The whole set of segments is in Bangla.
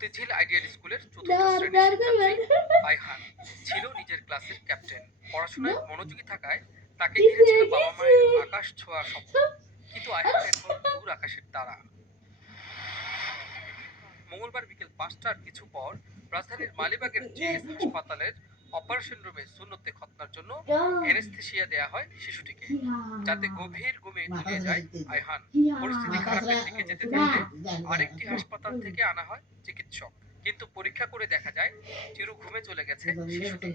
মতিঝিল আইডিয়াল স্কুলের চতুর্থ শ্রেণীর শিক্ষার্থী আইহান ছিল নিজের ক্লাসের ক্যাপ্টেন। পড়াশোনায় মনোযোগী থাকায় তাকে ঘিরে ছিল বাবা মায়ের আকাশ ছোঁয়া স্বপ্ন। কিন্তু আইহান এখন দূর আকাশের তারা। মঙ্গলবার বিকেল ৫টার কিছু পর রাজধানীর মালিবাগের জিএস হাসপাতালের অপারেশন রুমে সুন্নতে খতনার জন্য এনেস্থেসিয়া দেয়া হয় শিশুটিকে, যাতে গভীর ঘুমে তলিয়ে যায় আইহান। পরিস্থিতি খারাপের দিকে যেতে থাকলে আরেকটি হাসপাতাল থেকে আনা হয় চিকিৎসক, কিন্তু পরীক্ষা করে দেখা যায় চিরু ঘুমে চলে গেছে শিশুটি।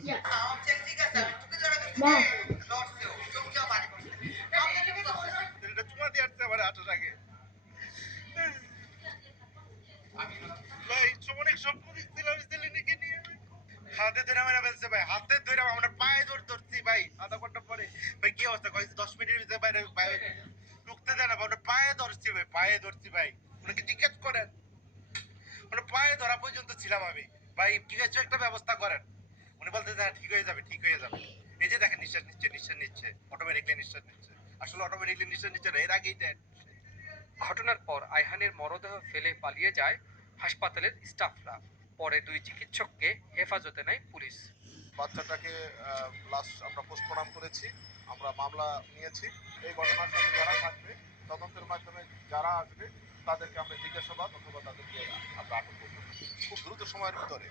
হাতে ধরে মেরে ফেলছে ভাই, হাতে ধরে আমরা পায়ে ধরছি ভাই। আধা ঘন্টা পরে ভাই কি অবস্থা, 10 মিনিটের ভিতরে বাইরে ঢুকতে দেয় না, আমরা পায়ে ধরছি ভাই, পায়ে ধরছি ভাই। ওনাকে জিজ্ঞেস করেন, মানে পায়ে ধরা পর্যন্ত ছিলাম আমি ভাই, কি কিছু একটা ব্যবস্থা করেন। উনি বলতে ঠিক হয়ে যাবে, ঠিক হয়ে যাবে। এই যে দেখেন নিঃশ্বাস নিচ্ছে অটোমেটিকলি নিঃশ্বাস নিচ্ছে। আসলে অটোমেটিকলি নিঃশ্বাস নিচ্ছে না, এর আগেই দেন। ঘটনার পর আইহানের মরদেহ ফেলে পালিয়ে যায় হাসপাতালের স্টাফরা। পরে দুই চিকিৎসককে হেফাজতে নেয় পুলিশ। বাচ্চাটাকে লাশ আমরা পোস্টমর্টম করেছি, আমরা মামলা নিয়েছি। এই ঘটনার সাথে যারা থাকবে, তদন্তের মাধ্যমে যারা আসবে তাদেরকে আমরা জিজ্ঞাসাবাদ অথবা তাদেরকে আমরা আটক করব। খুব দ্রুত সময়ের ভিতরে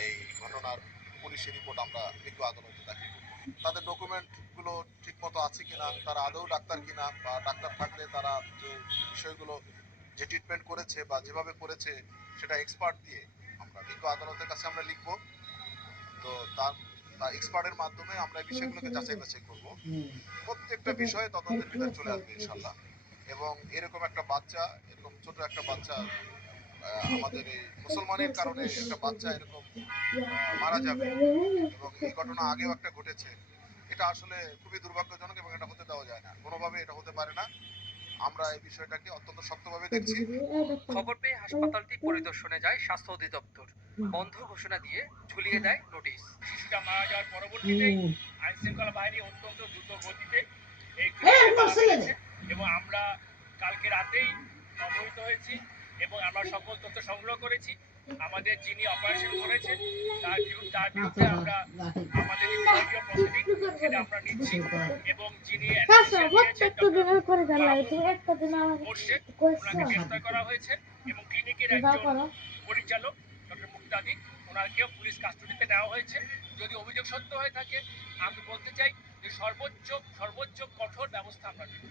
এই ঘটনার পুলিশের রিপোর্ট আমরা বিজ্ঞ আদালতে দাখিল করব। তাদের ডকুমেন্টগুলো ঠিকমতো আছে কিনা, তারা আদৌ ডাক্তার কিনা, বা ডাক্তার থাকলে তারা যে বিষয়গুলো যে ট্রিটমেন্ট করেছে বা যেভাবে করেছে সেটা এক্সপার্ট দিয়ে আমরা বিজ্ঞ আদালতের কাছে আমরা লিখব। তো তার এক্সপার্টের মাধ্যমে আমরা এই বিষয়গুলোকে যাচাই বাছাই করব। প্রত্যেকটা বিষয়ে তদন্তের ভিতরে চলে আসবে ইনশাল্লাহ। এবং এরকম একটা বাচ্চা, এরকম ছোট একটা বাচ্চা, আমাদের এই মুসলমানের কারণে একটা বাচ্চা এরকম মারা যাবে, এবং এই ঘটনা আগেও একটা ঘটেছে। এটা আসলে খুবই দুর্ভাগ্যজনক এবং এটা হতে দেওয়া যায় না, কোনোভাবে এটা হতে পারে না। আমরা এই বিষয়টাকে অত্যন্ত শক্তভাবে দেখছি। খবর পেয়ে হাসপাতালটি পরিদর্শনে যায় স্বাস্থ্য অধিদপ্তর। বন্ধ ঘোষণা দিয়ে ঝুলিয়ে দেয় নোটিশ। শিশুটা মারা যাওয়ার পরবর্তীতে আইন শৃঙ্খলা বাহিনী অত্যন্ত দ্রুত গতিতে এই খুনিকে ধরা ফেলেছে এবং আমরা কালকে রাতেই অবহিত হয়েছি এবং আমরা সকল তথ্য সংগ্রহ করেছি। আমাদের যিনি অপারেশন করেছেন তার বিরুদ্ধে আমরা আমাদের যে বিভাগীয় প্রসিডিং সেটা আমরা নিচ্ছি এবং যিনি মোর্শেদ ওনাকে গ্রেফতার করা হয়েছে এবং ক্লিনিকের একজন পরিচালক ডক্টর মুক্তাদিন ওনাকেও পুলিশ কাস্টডিতে নেওয়া হয়েছে। যদি অভিযোগ সত্য হয়ে থাকে আমি বলতে চাই যে সর্বোচ্চ কঠোর ব্যবস্থা আমরা নেব।